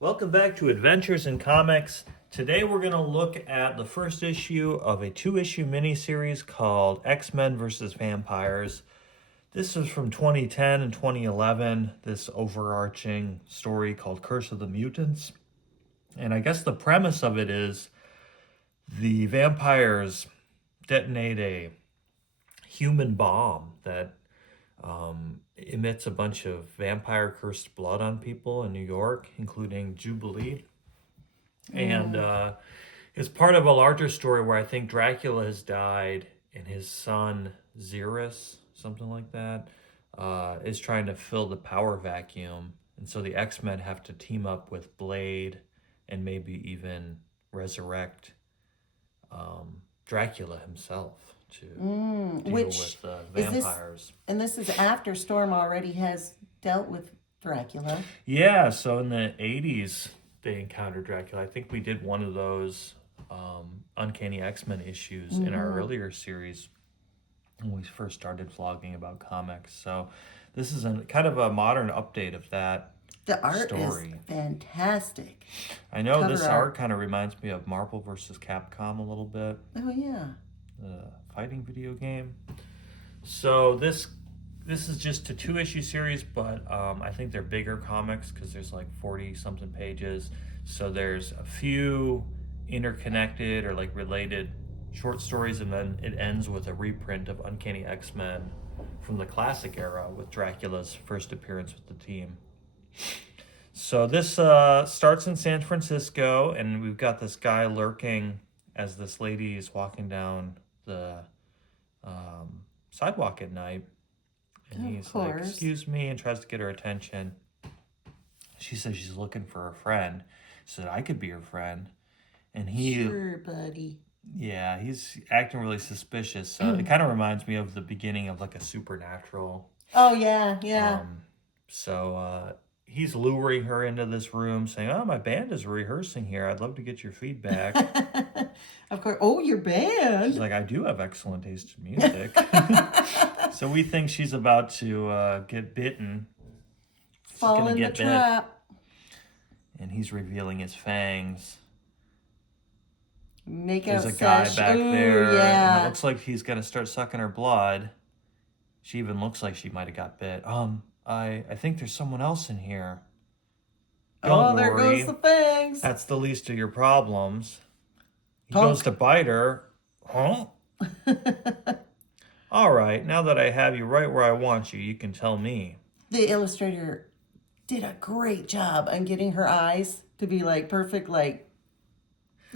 Welcome back to Adventures in Comics. Today we're going to look at the first issue of a two-issue miniseries called X-Men vs. Vampires. This is from 2010 and 2011, this overarching story called Curse of the Mutants. And I guess the premise of it is the vampires detonate a human bomb that emits a bunch of vampire cursed blood on people in New York, including Jubilee. And it's part of a larger story where I think Dracula has died and his son, Xerus, something like that, is trying to fill the power vacuum. And so the X-Men have to team up with Blade and maybe even resurrect Dracula himself to deal with vampires. This is after Storm already has dealt with Dracula. Yeah, so in the 80s, they encountered Dracula. I think we did one of those Uncanny X-Men issues in our earlier series when we first started vlogging about comics. So this is kind of a modern update of that The art story. is fantastic. I know Cover this art. art kind of reminds me of Marvel vs. Capcom a little bit. Oh yeah. The fighting video game. So this is just a two-issue series, but I think they're bigger comics because there's like 40-something pages. So there's a few interconnected or like related short stories, and then it ends with a reprint of Uncanny X-Men from the classic era with Dracula's first appearance with the team. So this starts in San Francisco, and we've got this guy lurking as this lady is walking down the sidewalk at night, and he's like, "Excuse me," and tries to get her attention. She says she's looking for a friend. She said, "I could be her friend," and he, Sure, buddy. yeah, he's acting really suspicious. So it kind of reminds me of the beginning of like a Supernatural. Oh yeah. So he's luring her into this room, saying, "Oh, my band is rehearsing here. I'd love to get your feedback." Of course. Oh, your band. She's like, "I do have excellent taste in music." So we think she's about to get bitten. Fall in the trap. And he's revealing his fangs. Make There's out a guy sesh. back Ooh, there. Yeah. And it looks like he's going to start sucking her blood. She even looks like she might have got bit. I think there's someone else in here. Don't there worry. goes the fangs. That's the least of your problems. He Punk. goes to bite her. Huh? All right, now that I have you right where I want you, you can tell me. The illustrator did a great job on getting her eyes to be like perfect, like,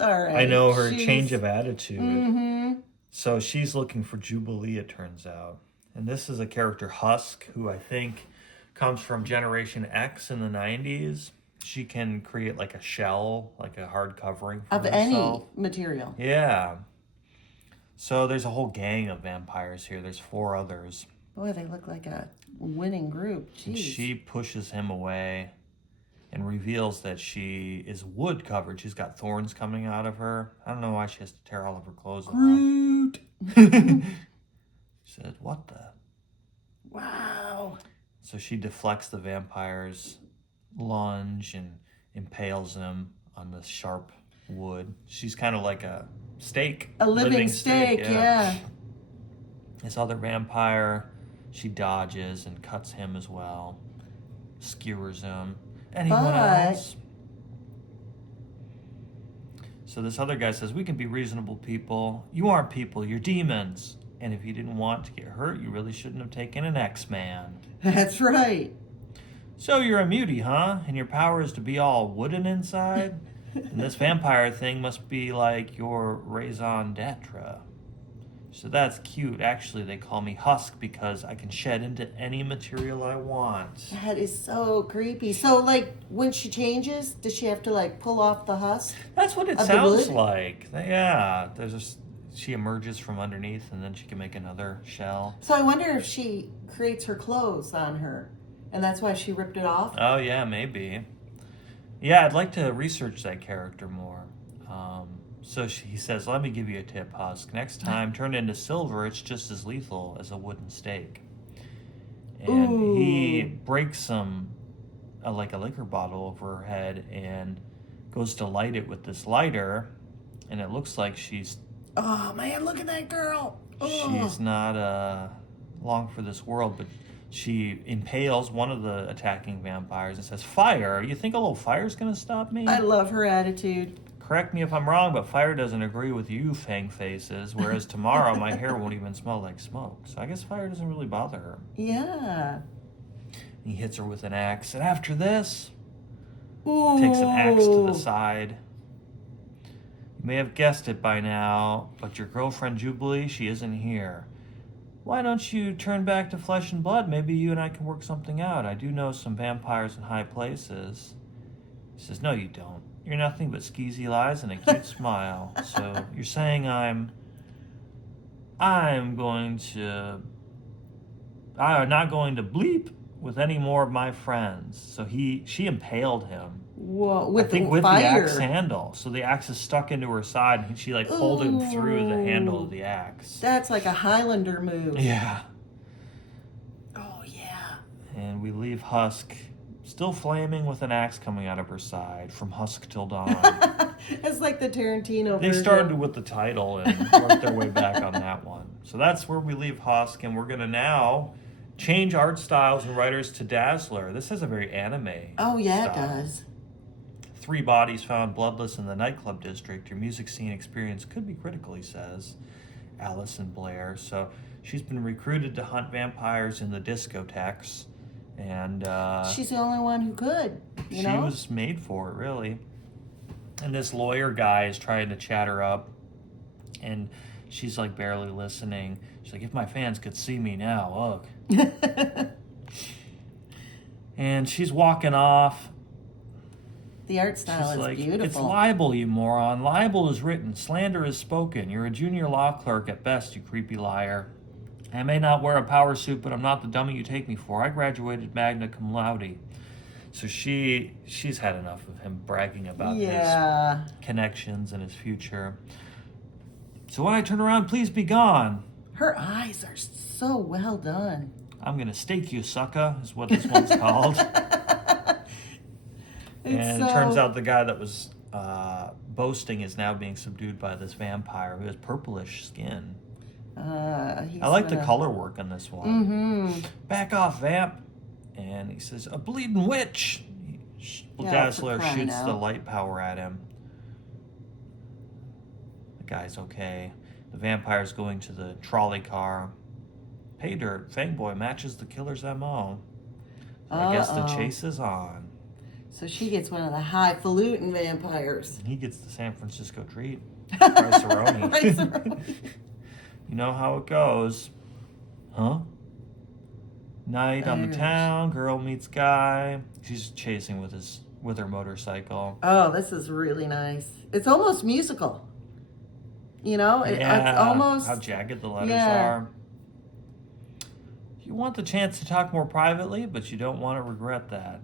all right. I know her change of attitude. Mm-hmm. So she's looking for Jubilee, it turns out. And this is a character, Husk, who I think comes from Generation X in the 90s. She can create like a shell, like a hard covering for Of herself. any material. Yeah. So there's a whole gang of vampires here. There's 4 others. Boy, they look like a winning group. Jeez. And she pushes him away and reveals that she is wood covered. She's got thorns coming out of her. I don't know why she has to tear all of her clothes off. Groot. She said, "What the?" Wow. So she deflects the vampire's lunge and impales him on the sharp wood. She's kind of like a steak. A living steak, yeah. This other vampire, she dodges and cuts him as well. Skewers him. Anyone else? So this other guy says, "We can be reasonable people. You aren't people, you're demons. And if you didn't want to get hurt, you really shouldn't have taken an X-Man." That's right. "So you're a mutie, huh? And your power is to be all wooden inside? And this vampire thing must be like your raison d'etre." So that's cute. Actually, they call me Husk because I can shed into any material I want. That is so creepy. So, like, when she changes, does she have to, like, pull off the husk? That's what it Of the sounds wood? like. Yeah, she emerges from underneath, and then she can make another shell. So I wonder if she creates her clothes on her, and that's why she ripped it off. Oh yeah, maybe. Yeah, I'd like to research that character more. So he says, "Let me give you a tip, Husk. Next time, turn it into silver. It's just as lethal as a wooden stake." And he breaks some like a liquor bottle over her head and goes to light it with this lighter, and it looks like she's Oh man, look at that girl. she's not long for this world, but she impales one of the attacking vampires and says, "Fire! You think a little fire's gonna stop me?" I love her attitude. Correct me if I'm wrong, but fire doesn't agree with you, Fang Faces, whereas tomorrow my hair won't even smell like smoke. So I guess fire doesn't really bother her. Yeah. He hits her with an axe, and after this, Ooh. takes an axe to the side. You may have guessed it by now, but your girlfriend Jubilee, she isn't here. Why don't you turn back to flesh and blood? Maybe you and I can work something out. I do know some vampires in high places. He says, no, you don't. You're nothing but skeezy lies and a cute smile. So you're saying I'm not going to bleep with any more of my friends. So she impaled him. Whoa, With the fire. axe handle. So the axe is stuck into her side, and she like pulled him through the handle of the axe. That's like a Highlander move. Yeah. Oh yeah. And we leave Husk still flaming with an axe coming out of her side from Husk Till Dawn. It's like the Tarantino They version. started with the title and worked their way back on that one. So that's where we leave Husk, and we're going to now change art styles and writers to Dazzler. This has a very anime Oh yeah, style. it does. 3 bodies found bloodless in the nightclub district. Your music scene experience could be critical, he says. Allison Blair. So she's been recruited to hunt vampires in the discotheques. And She's the only one who could, you know? she was made for it, really. And this lawyer guy is trying to chat her up. And she's like barely listening. She's like, if my fans could see me now, look. And she's walking off. The art style She's is like, beautiful. it's libel, you moron. Libel is written. Slander is spoken. You're a junior law clerk at best, you creepy liar. I may not wear a power suit, but I'm not the dummy you take me for. I graduated magna cum laude. So she's had enough of him bragging about his connections and his future. So when I turn around, please be gone. Her eyes are so well done. I'm going to stake you, sucker, is what this one's called. And it turns out the guy that was boasting is now being subdued by this vampire who has purplish skin. I like the color work on this one. Mm-hmm. Back off, vamp. And he says, a bleeding witch. Dazzler shoots the light power at him. The guy's okay. The vampire's going to the trolley car. Pay dirt. Fangboy matches the killer's MO. So I guess the chase is on. So she gets one of the highfalutin vampires. He gets the San Francisco treat. Rice-a-roni. Rice-a-roni. You know how it goes. Huh? Night on the town, girl meets guy. She's chasing with her motorcycle. Oh, this is really nice. It's almost musical. You know, it's almost how jagged the letters are. You want the chance to talk more privately, but you don't want to regret that.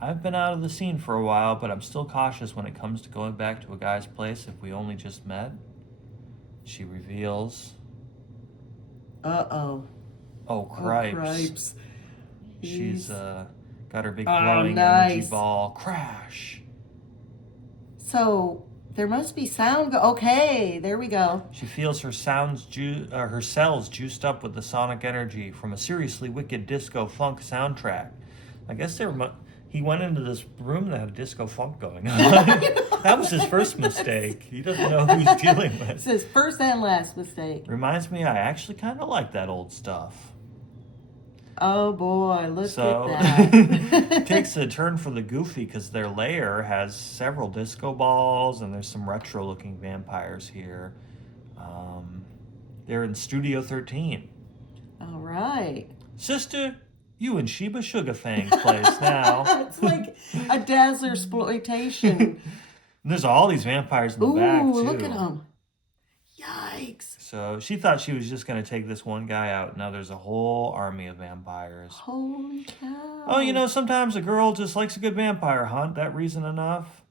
I've been out of the scene for a while, but I'm still cautious when it comes to going back to a guy's place if we only just met. She reveals. Uh-oh. Oh, cripes. Cripes. She's got her big glowing energy ball. Crash. So there must be sound. Okay, there we go. She feels her her cells juiced up with the sonic energy from a seriously wicked disco funk soundtrack. I guess he went into this room that had a disco funk going on. That was his first mistake. He doesn't know who he's dealing with. It's his first and last mistake. Reminds me, I actually kind of like that old stuff. Oh boy, look at that. Takes a turn for the goofy because their lair has several disco balls and there's some retro looking vampires here. They're in Studio 13. All right. Sister, you in Sheba Sugar Fang's place now. It's like a Dazzler exploitation. There's all these vampires in the back too. Ooh, look at them. Yikes. So she thought she was just going to take this one guy out. Now there's a whole army of vampires. Holy cow. Oh, you know, sometimes a girl just likes a good vampire hunt. That reason enough?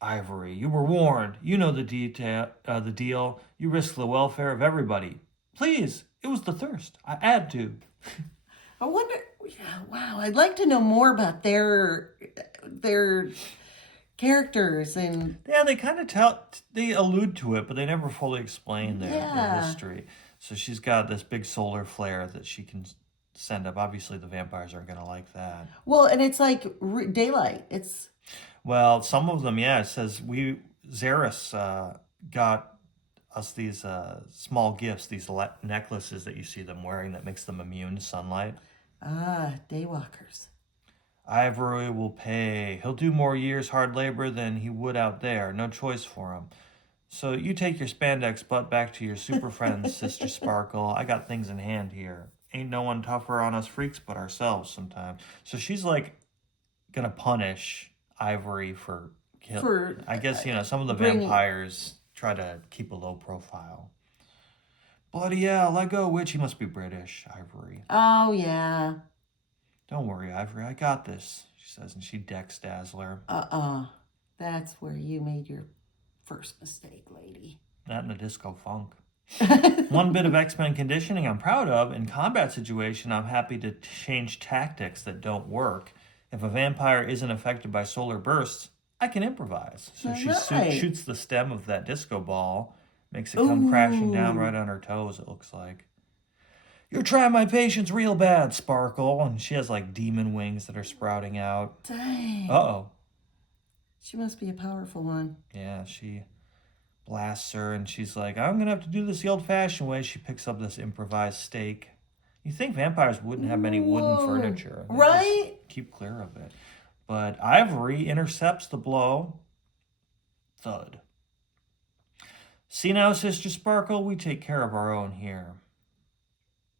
Ivory, you were warned. You know the deal. You risk the welfare of everybody. Please, it was the thirst. I had to. I wonder, Yeah, wow. I'd like to know more about their characters and Yeah, they kind of they allude to it, but they never fully explain their yeah. history. So she's got this big solar flare that she can send up. Obviously, the vampires aren't going to like that. Well, and it's like daylight. It's Well, some of them, yeah, it says Xeris got us these small gifts, these necklaces that you see them wearing that makes them immune to sunlight. daywalkers. Ivory will pay. He'll do more years hard labor than he would out there. No choice for him. So you take your spandex butt back to your super friends, Sister Sparkle. I got things in hand here. Ain't no one tougher on us freaks but ourselves sometimes. So she's like gonna punish Ivory for I guess, some of the vampires try to keep a low profile. Bloody hell, let go, witch. He must be British, Ivory. Oh yeah. Don't worry, Ivory, I got this, she says, and she decks Dazzler. That's where you made your first mistake, lady. Not in a disco funk. One bit of X-Men conditioning I'm proud of. In combat situation, I'm happy to change tactics that don't work. If a vampire isn't affected by solar bursts, I can improvise. So she shoots the stem of that disco ball, makes it come crashing down right on her toes, it looks like. You're trying my patience real bad, Sparkle. And she has like demon wings that are sprouting out. Dang. Uh-oh. She must be a powerful one. Yeah, she blasts her and she's like, I'm going to have to do this the old-fashioned way. She picks up this improvised stake. You think vampires wouldn't have many wooden furniture. They right? just keep clear of it. But Ivory intercepts the blow. Thud. See now, Sister Sparkle, we take care of our own here.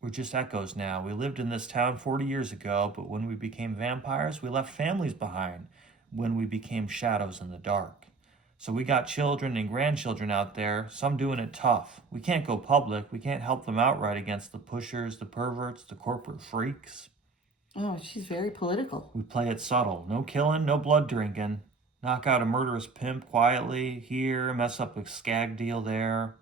We're just echoes now. We lived in this town 40 years ago, but when we became vampires, we left families behind when we became shadows in the dark. So we got children and grandchildren out there, some doing it tough. We can't go public. We can't help them outright against the pushers, the perverts, the corporate freaks. Oh, she's very political. We play it subtle. No killing, no blood drinking. Knock out a murderous pimp quietly here, mess up a skag deal there.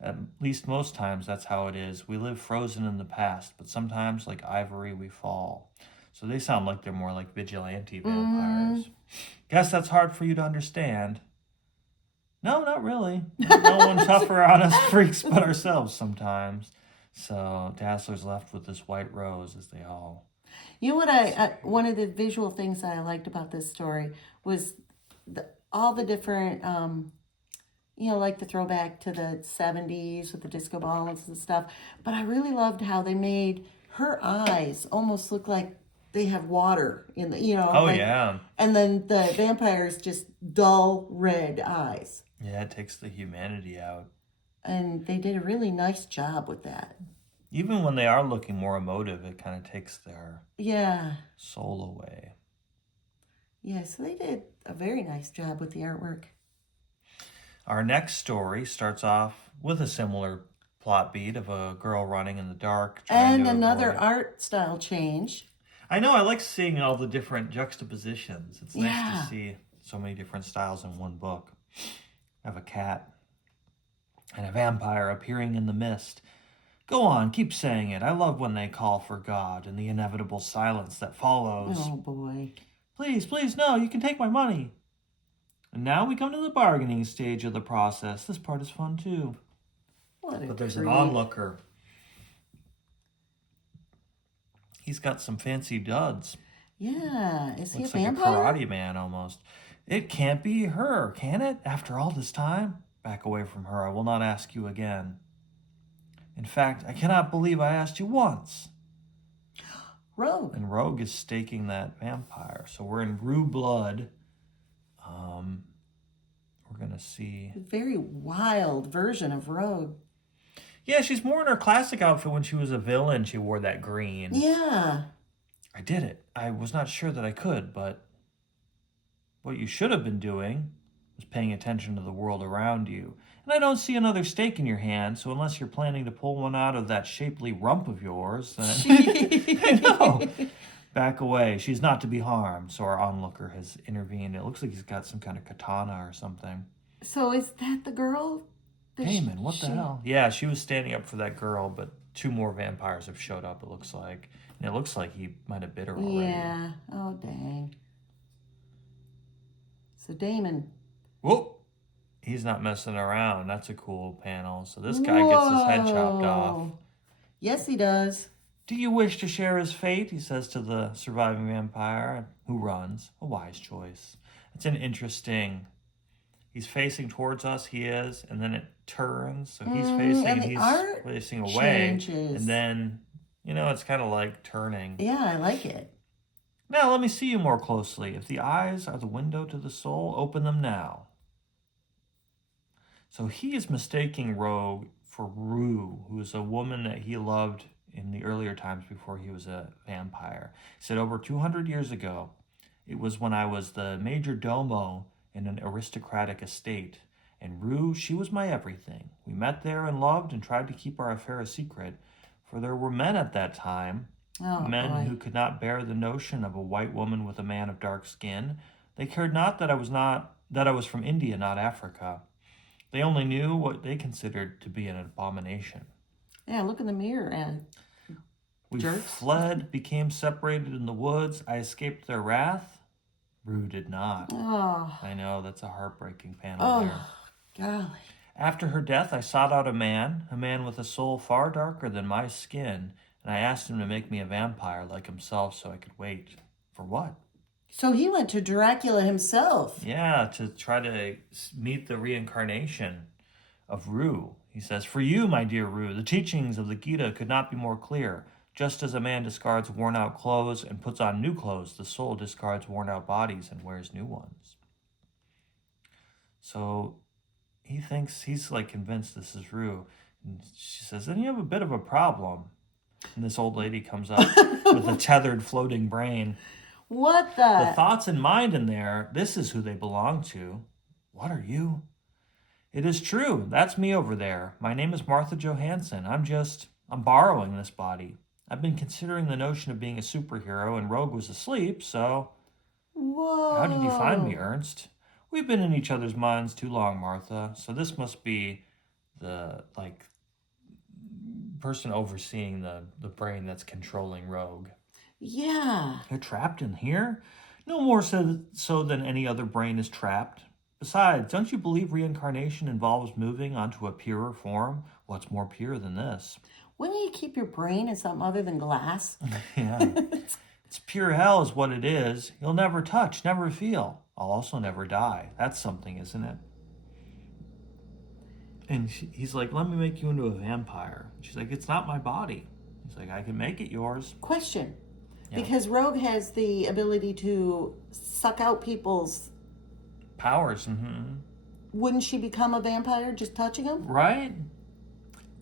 At least most times that's how it is. We live frozen in the past, but sometimes, like Ivory, we fall. So they sound like they're more like vigilante vampires. Guess that's hard for you to understand. No, not really. No one tougher on us freaks but ourselves sometimes. So Dazzler's left with this white rose as they all... You know what one of the visual things that I liked about this story was all the different... like the throwback to the 70s with the disco balls and stuff. But I really loved how they made her eyes almost look like they have water in the, yeah. And then the vampires just dull red eyes. Yeah, it takes the humanity out. And they did a really nice job with that. Even when they are looking more emotive, it kind of takes their soul away. Yeah, so they did a very nice job with the artwork. Our next story starts off with a similar plot beat of a girl running in the dark. And another art style change. I know, I like seeing all the different juxtapositions. It's nice to see so many different styles in one book. I have a cat and a vampire appearing in the mist. Go on, keep saying it. I love when they call for God and the inevitable silence that follows. Oh, boy. Please, please, no, you can take my money. And now we come to the bargaining stage of the process. This part is fun, too. But there's an onlooker. He's got some fancy duds. Yeah. Is he Looks a vampire? like a karate man, almost. It can't be her, can it? After all this time? Back away from her. I will not ask you again. In fact, I cannot believe I asked you once. Rogue. And Rogue is staking that vampire. So we're in Rue Blood. We're going to see... A very wild version of Rogue. Yeah, she's more in her classic outfit. When she was a villain, she wore that green. Yeah. I did it. I was not sure that I could, but what you should have been doing was paying attention to the world around you. And I don't see another stake in your hand, so unless you're planning to pull one out of that shapely rump of yours, then... I know. Back away. She's not to be harmed. So our onlooker has intervened. It looks like he's got some kind of katana or something. So is that the girl? Heyman, what the hell? Yeah, she was standing up for that girl, but two more vampires have showed up, it looks like. And it looks like he might have bit her already. Yeah. Oh, dang. So Damon. Whoop! He's not messing around. That's a cool panel. So this guy gets his head chopped off. Whoa. Yes, he does. Do you wish to share his fate? He says to the surviving vampire, who runs. A wise choice. It's an interesting... He's facing towards us, he is, and then it turns. So he's facing, and and the he's art facing away. changes. And then, it's kind of like turning. Yeah, I like it. Now let me see you more closely. If the eyes are the window to the soul, open them now. So he is mistaking Rogue for Rue, who is a woman that he loved in the earlier times before he was a vampire. He said, over 200 years ago, it was when I was the major domo in an aristocratic estate. And Rue, she was my everything. We met there and loved and tried to keep our affair a secret, for there were men at that time, men who could not bear the notion of a white woman with a man of dark skin. They cared not that I was from India, not Africa. They only knew what they considered to be an abomination. Yeah, look in the mirror, and We jerks. fled, became separated in the woods. I escaped their wrath. Rue did not. Oh, I know, that's a heartbreaking panel there. golly. After her death, I sought out a man with a soul far darker than my skin, and I asked him to make me a vampire like himself so I could wait. For what? So he went to Dracula himself. Yeah, to try to meet the reincarnation of Rue. He says, for you, my dear Rue, the teachings of the Gita could not be more clear. Just as a man discards worn-out clothes and puts on new clothes, the soul discards worn-out bodies and wears new ones. So he thinks, he's like convinced this is Rue. And she says, then you have a bit of a problem. And this old lady comes up with a tethered floating brain. What The thoughts and mind in there, this is who they belong to. What are you? It is true. That's me over there. My name is Martha Johansson. I'm borrowing this body. I've been considering the notion of being a superhero, and Rogue was asleep, so... Whoa. How did you find me, Ernst? We've been in each other's minds too long, Martha. So this must be the, person overseeing the brain that's controlling Rogue. Yeah. You're trapped in here? No more so than any other brain is trapped. Besides, don't you believe reincarnation involves moving onto a purer form? What's more pure than this? Wouldn't you keep your brain in something other than glass? Yeah. It's pure hell is what it is. You'll never touch, never feel. I'll also never die. That's something, isn't it? And he's like, let me make you into a vampire. She's like, it's not my body. He's like, I can make it yours. Question. Yeah. Because Rogue has the ability to suck out people's... Powers. Mm-hmm. Wouldn't she become a vampire just touching them? Right?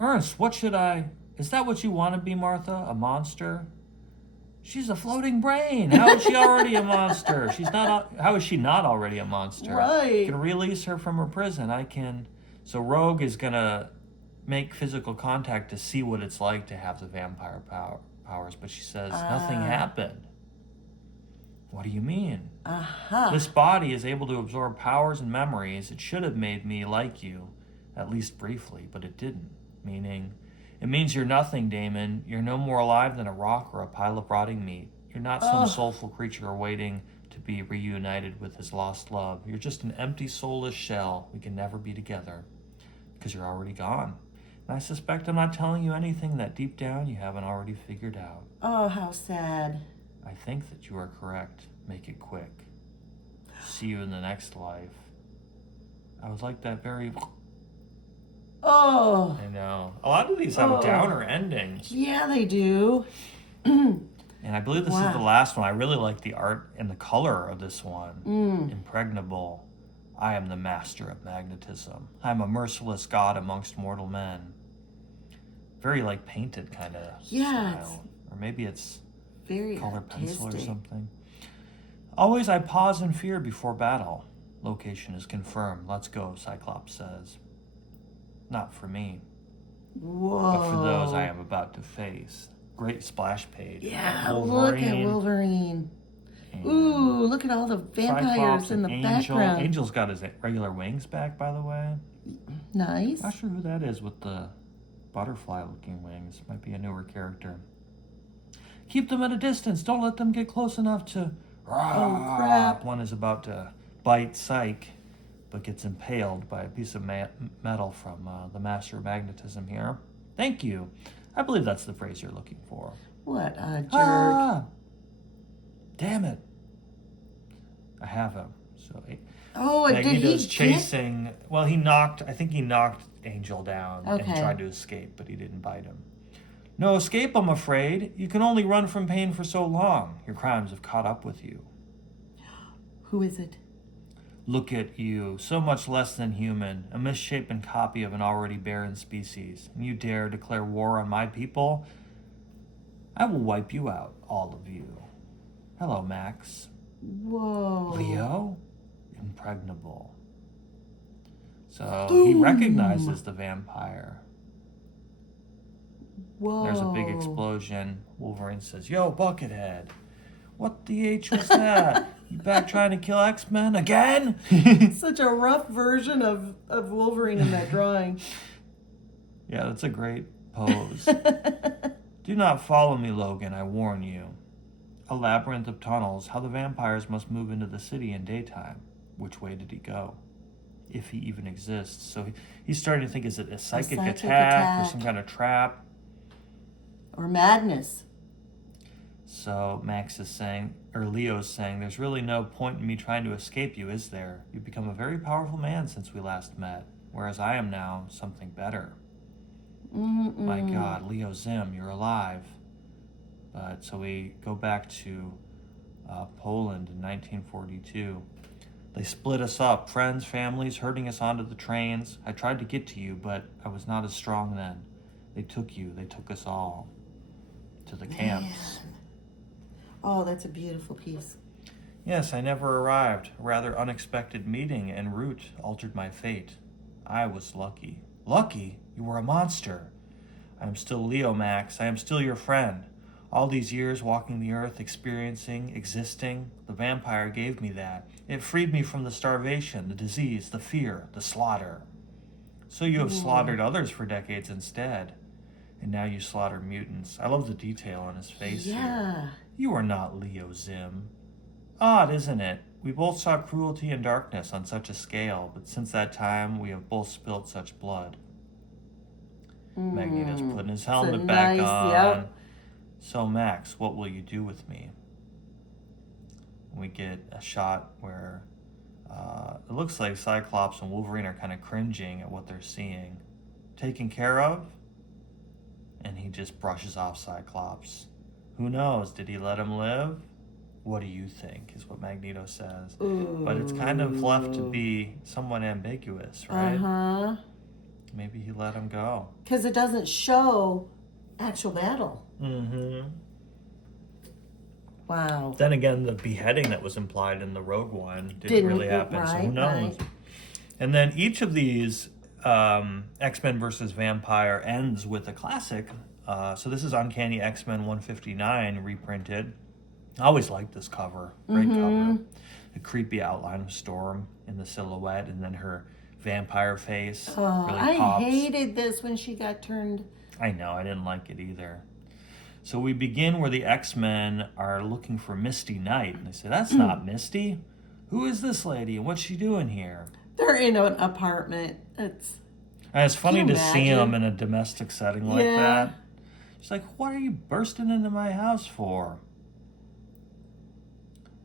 Ernst, is that what you want to be, Martha? A monster? She's a floating brain. How is she already a monster? How is she not already a monster? Right. I can release her from her prison. So Rogue is going to make physical contact to see what it's like to have the vampire powers. But she says, nothing happened. What do you mean? This body is able to absorb powers and memories. It should have made me like you, at least briefly, but it didn't. Meaning, it means you're nothing, Damon. You're no more alive than a rock or a pile of rotting meat. You're not some soulful creature waiting to be reunited with his lost love. You're just an empty, soulless shell. We can never be together because you're already gone. And I suspect I'm not telling you anything that deep down you haven't already figured out. Oh, how sad. I think that you are correct. Make it quick. See you in the next life. I was like that very... Oh. I know. A lot of these have downer endings. Yeah, they do. And I believe this is the last one. I really like the art and the color of this one. Impregnable. I am the master of magnetism. I am a merciless god amongst mortal men. Very painted kind of style. Or maybe it's very color pencil or artistic. something. Always I pause in fear before battle. Location is confirmed. Let's go, Cyclops says. Not for me, Whoa. but for those I am about to face. Great splash page. Yeah, look at Wolverine. Ooh, look at all the vampires Cyclops in the and background. Angel's got his regular wings back, by the way. Nice. Not sure who that is with the butterfly-looking wings. Might be a newer character. Keep them at a distance. Don't let them get close enough to... Oh, crap. One is about to bite Psyche, but gets impaled by a piece of metal from the Master of Magnetism here. Thank you. I believe that's the phrase you're looking for. What a jerk. Ah! Damn it. I have him. So Oh, did he Magneto's get... chasing... Well, I think he knocked Angel down and Okay. tried to escape, but he didn't bite him. No escape, I'm afraid. You can only run from pain for so long. Your crimes have caught up with you. Who is it? Look at you, so much less than human, a misshapen copy of an already barren species. And you dare declare war on my people? I will wipe you out, all of you. Hello, Max. Whoa. Leo? Impregnable. So he recognizes the vampire. Whoa. There's a big explosion. Wolverine says, Yo, Buckethead. What the H was that? You back trying to kill X-Men again? Such a rough version of Wolverine in that drawing. Yeah, that's a great pose. Do not follow me, Logan, I warn you. A labyrinth of tunnels, how the vampires must move into the city in daytime. Which way did he go? If he even exists. So he's starting to think, is it a psychic attack or some kind of trap? Or madness. So Max is saying, or Leo's saying, there's really no point in me trying to escape you, is there? You've become a very powerful man since we last met, whereas I am now something better. My God, Leo Zim, you're alive. But so we go back to Poland in 1942. They split us up, friends, families, herding us onto the trains. I tried to get to you, but I was not as strong then. They took us all to the camps. Oh, that's a beautiful piece. Yes, I never arrived. A rather unexpected meeting en route altered my fate. I was lucky. Lucky? You were a monster. I am still Leo, Max. I am still your friend. All these years walking the earth, experiencing, existing, the vampire gave me that. It freed me from the starvation, the disease, the fear, the slaughter. So you have slaughtered others for decades instead. And now you slaughter mutants. I love the detail on his face here. You are not Leo Zim. Odd, isn't it? We both saw cruelty and darkness on such a scale, but since that time we have both spilled such blood. Magneto's putting his helmet back on. Yep. So Max, what will you do with me? We get a shot where it looks like Cyclops and Wolverine are kind of cringing at what they're seeing. Taken care of? And he just brushes off Cyclops. Who knows? Did he let him live? What do you think, is what Magneto says. Ooh. But it's kind of left to be somewhat ambiguous, right? Uh-huh. Maybe he let him go. Because it doesn't show actual battle. Mm-hmm. Wow. Then again, the beheading that was implied in the Rogue One didn't really happen, so who knows? Right. And then each of these X-Men versus Vampire ends with a classic. So this is Uncanny X-Men 159 reprinted. I always liked this cover. Great cover. The creepy outline of Storm in the silhouette, and then her vampire face really pops. I hated this when she got turned. I know, I didn't like it either. So we begin where the X-Men are looking for Misty Knight. And they say, that's not Misty. Who is this lady and what's she doing here? They're in an apartment. And it's funny Can you to see imagine? them in a domestic setting like Yeah. that. She's like, what are you bursting into my house for?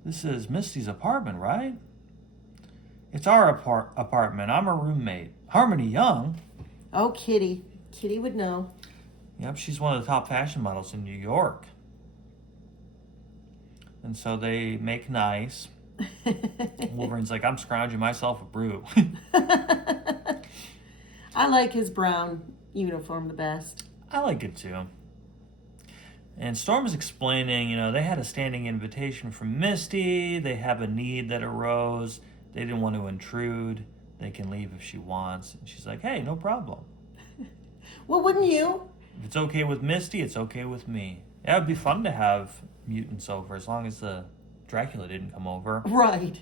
This is Misty's apartment, right? It's our apartment. I'm her roommate. Harmony Young. Oh, Kitty. Kitty would know. Yep, she's one of the top fashion models in New York. And so they make nice. Wolverine's like, I'm scrounging myself a brew. I like his brown uniform the best. I like it too. And Storm's explaining, they had a standing invitation from Misty. They have a need that arose. They didn't want to intrude. They can leave if she wants. And she's like, hey, no problem. Well, wouldn't you? If it's okay with Misty, it's okay with me. Yeah, it'd be fun to have mutants over as long as the Dracula didn't come over. Right.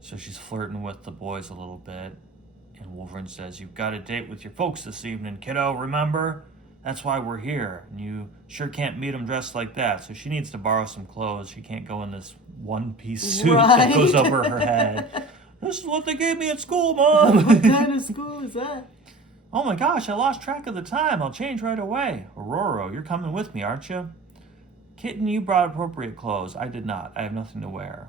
So she's flirting with the boys a little bit. And Wolverine says, you've got a date with your folks this evening, kiddo, remember? That's why we're here. And you sure can't meet him dressed like that. So she needs to borrow some clothes. She can't go in this one-piece suit that goes over her head. This is what they gave me at school, Mom. What kind of school is that? Oh my gosh, I lost track of the time. I'll change right away. Aurora, you're coming with me, aren't you? Kitten, you brought appropriate clothes. I did not. I have nothing to wear.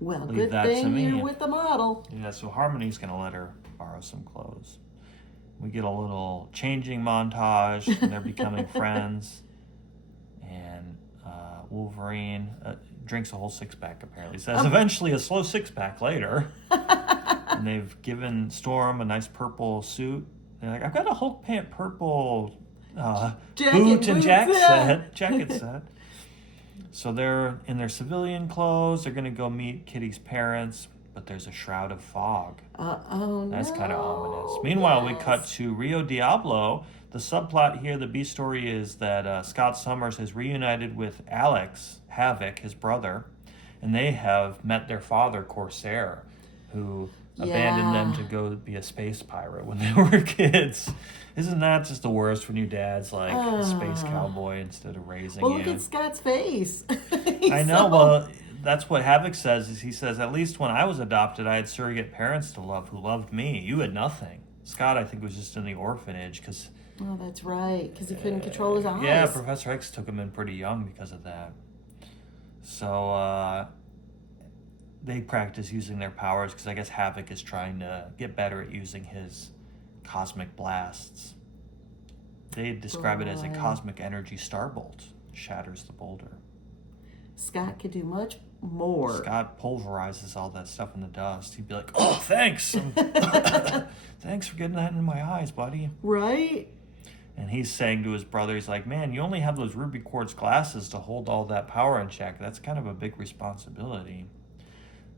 Well, Leave good that to thing me. you're with the model. Yeah, so Harmony's going to let her borrow some clothes. We get a little changing montage, and they're becoming friends. And Wolverine drinks a whole six-pack, apparently. Says eventually a slow six-pack later. And they've given Storm a nice purple suit. They're like, I've got a Hulk pant purple boot and jacket set. So they're in their civilian clothes. They're going to go meet Kitty's parents, but there's a shroud of fog. That's kind of ominous. Meanwhile, we cut to Rio Diablo. The subplot here, the B story, is that Scott Summers has reunited with Alex Havoc, his brother, and they have met their father, Corsair, who abandoned them to go be a space pirate when they were kids. Isn't that just the worst when your dad's like a space cowboy instead of raising you? Well, look at Scott's face. I know. Well, that's what Havoc says. Is he says, at least when I was adopted, I had surrogate parents to love who loved me. You had nothing. Scott, I think, was just in the orphanage because... Oh, that's right, because he couldn't control his eyes. Yeah, Professor X took him in pretty young because of that. So they practice using their powers because I guess Havoc is trying to get better at using his cosmic blasts. They describe it as a cosmic energy starbolt. Shatters the boulder. Scott could do much more. Scott pulverizes all that stuff in the dust. He'd be like, oh, thanks. Thanks for getting that in my eyes, buddy. Right? And he's saying to his brother, he's like, man, you only have those ruby quartz glasses to hold all that power in check. That's kind of a big responsibility.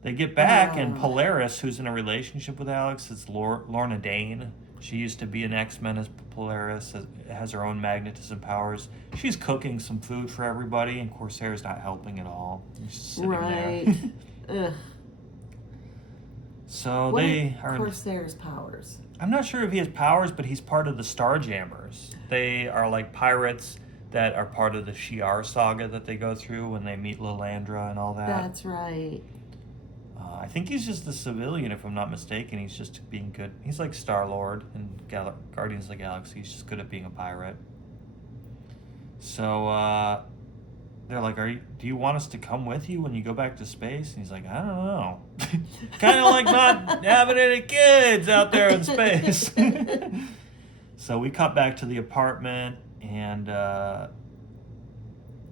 They get back, and Polaris, who's in a relationship with Alex, is Lorna Dane. She used to be an X-Men as Polaris, has her own magnetism powers. She's cooking some food for everybody, and Corsair's not helping at all. He's just sitting there. Ugh. So What they are are... Corsair's powers? I'm not sure if he has powers, but he's part of the Starjammers. They are like pirates that are part of the Shi'ar saga that they go through when they meet Lilandra and all that. That's right. I think he's just a civilian, if I'm not mistaken. He's just being good. He's like Star-Lord in Guardians of the Galaxy. He's just good at being a pirate. So they're like, do you want us to come with you when you go back to space? And he's like, I don't know. Kind of like not having any kids out there in space. So we cut back to the apartment, and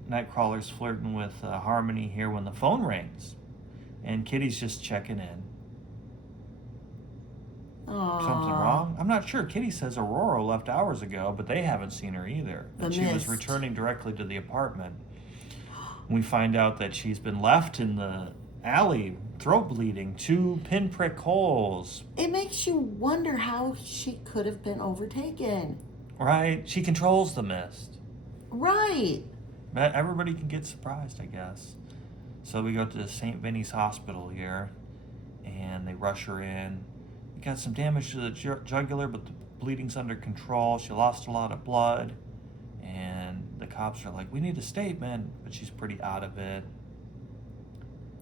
Nightcrawler's flirting with Harmony here when the phone rings. And Kitty's just checking in. Aww. Something wrong? I'm not sure. Kitty says Aurora left hours ago, but they haven't seen her either. And she was returning directly to the apartment. We find out that she's been left in the alley, throat bleeding, 2 pinprick holes. It makes you wonder how she could have been overtaken. Right? She controls the mist. Right. Everybody can get surprised, I guess. So we go to St. Vinny's Hospital here, and they rush her in. We got some damage to the jugular, but the bleeding's under control. She lost a lot of blood, and the cops are like, we need a statement, but she's pretty out of it.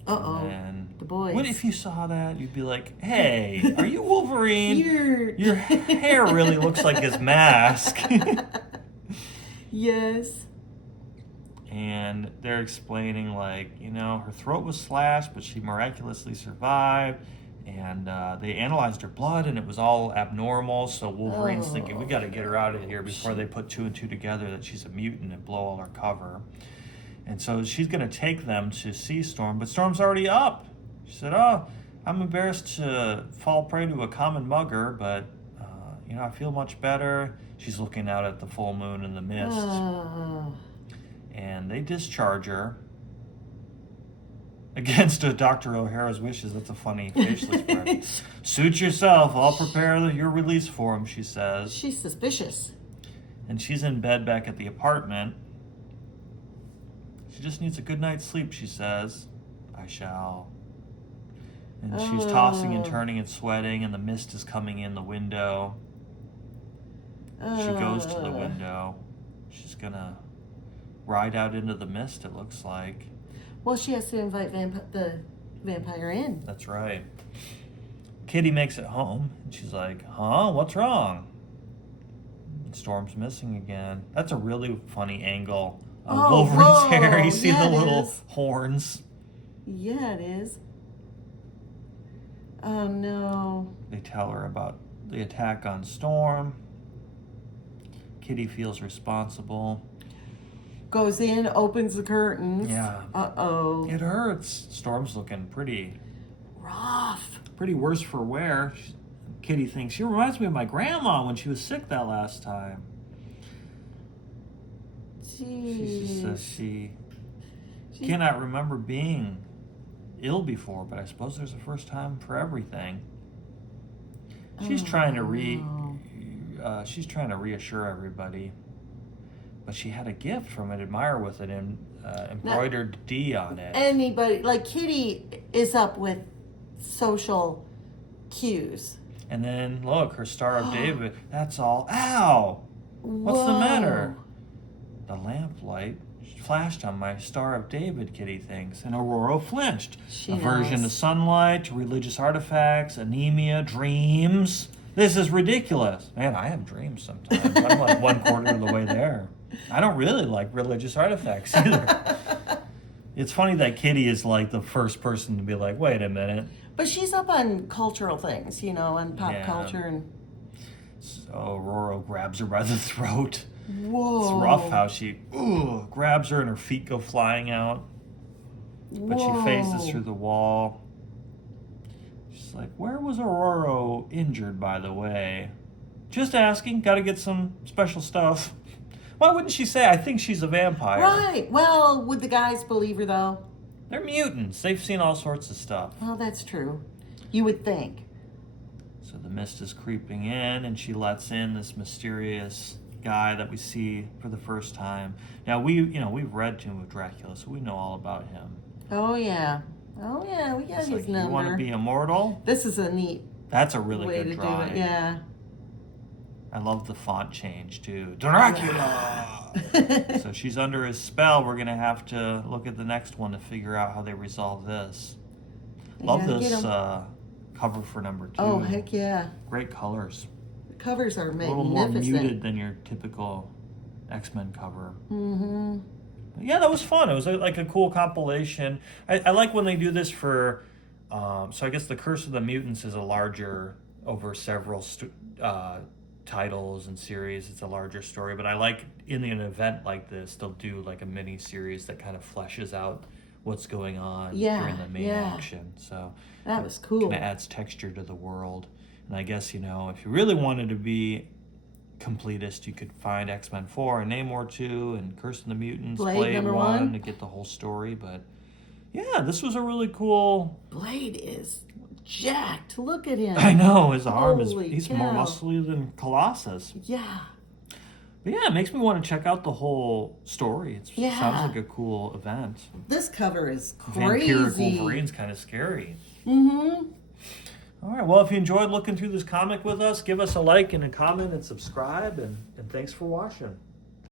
And the boys. What if you saw that? You'd be like, hey, are you Wolverine? Your hair really looks like his mask. Yes. And they're explaining, like, her throat was slashed, but she miraculously survived. And they analyzed her blood, and it was all abnormal. So Wolverine's thinking, we got to get her out of here before they put 2 and 2 together that she's a mutant and blow all her cover. And so she's going to take them to see Storm, but Storm's already up. She said, I'm embarrassed to fall prey to a common mugger, but, I feel much better. She's looking out at the full moon in the mist. And they discharge her against Dr. O'Hara's wishes. That's a funny facial expression. Suit yourself. I'll prepare your release for him, she says. She's suspicious. And she's in bed back at the apartment. She just needs a good night's sleep, she says. I shall. And she's tossing and turning and sweating, and the mist is coming in the window. She goes to the window. She's gonna ride out into the mist, it looks like. Well, she has to invite the vampire in. That's right. Kitty makes it home, and she's like, huh? What's wrong? And Storm's missing again. That's a really funny angle of Wolverine's hair. You see the little horns. Yeah, it is. Oh, no. They tell her about the attack on Storm. Kitty feels responsible. Goes in, opens the curtains. Yeah. Uh-oh. It hurts. Storm's looking pretty Rough. worse for wear. Kitty thinks, she reminds me of my grandma when she was sick that last time. She just says she cannot remember being ill before, but I suppose there's a first time for everything. She's trying to she's trying to reassure everybody, but she had a gift from an admirer with an embroidered D on it. Anybody, like Kitty is up with social cues. And then look, her Star of David. That's all. Ow! What's the matter? The lamplight flashed on my Star of David, Kitty thinks, and Aurora flinched. Aversion to sunlight, to religious artifacts, anemia, dreams. This is ridiculous. Man, I have dreams sometimes. I'm like 1/4 of the way there. I don't really like religious artifacts either. It's funny that Kitty is like the first person to be like, wait a minute. But she's up on cultural things, you know, on pop culture. And So Aurora grabs her by the throat. whoa. It's rough how she grabs her and her feet go flying out. But she phases through the wall. She's like, where was Aurora injured, by the way? Just asking. Got to get some special stuff. Why wouldn't she say, I think she's a vampire? Right. Well, would the guys believe her, though? They're mutants. They've seen all sorts of stuff. Well, that's true. You would think. So the mist is creeping in, and she lets in this mysterious guy that we see for the first time. Now, we've read Tomb of Dracula, so we know all about him. Oh, yeah. Oh, yeah. We got It's his like, number. you want to be immortal? This is a neat That's a really way good to drawing. do it. Yeah. I love the font change, too. Dracula! So she's under his spell. We're going to have to look at the next one to figure out how they resolve this. Love this cover for number 2. Oh, heck yeah. Great colors. The covers are A magnificent. little more muted than your typical X-Men cover. Mm-hmm. Yeah, that was fun. It was like a cool compilation. I like when they do this for... so I guess The Curse of the Mutants is a larger, over several titles and series. It's a larger story. But I like, in an event like this, they'll do like a mini series that kind of fleshes out what's going on during the main action. So that was cool. Kind of adds texture to the world. And I guess, if you really wanted to be completist, you could find X-Men 4 and Namor 2 and Curse of the Mutants, Blade 1 to get the whole story. But yeah, this was a really cool... Blade is jacked. Look at him. I know, his arm he's cow. more muscly than Colossus. Yeah. But yeah, it makes me want to check out the whole story. It Yeah. sounds like a cool event. This cover is crazy. Vampiric Wolverine's kind of scary. Mm-hmm. All right, well, if you enjoyed looking through this comic with us, give us a like and a comment and subscribe, and thanks for watching.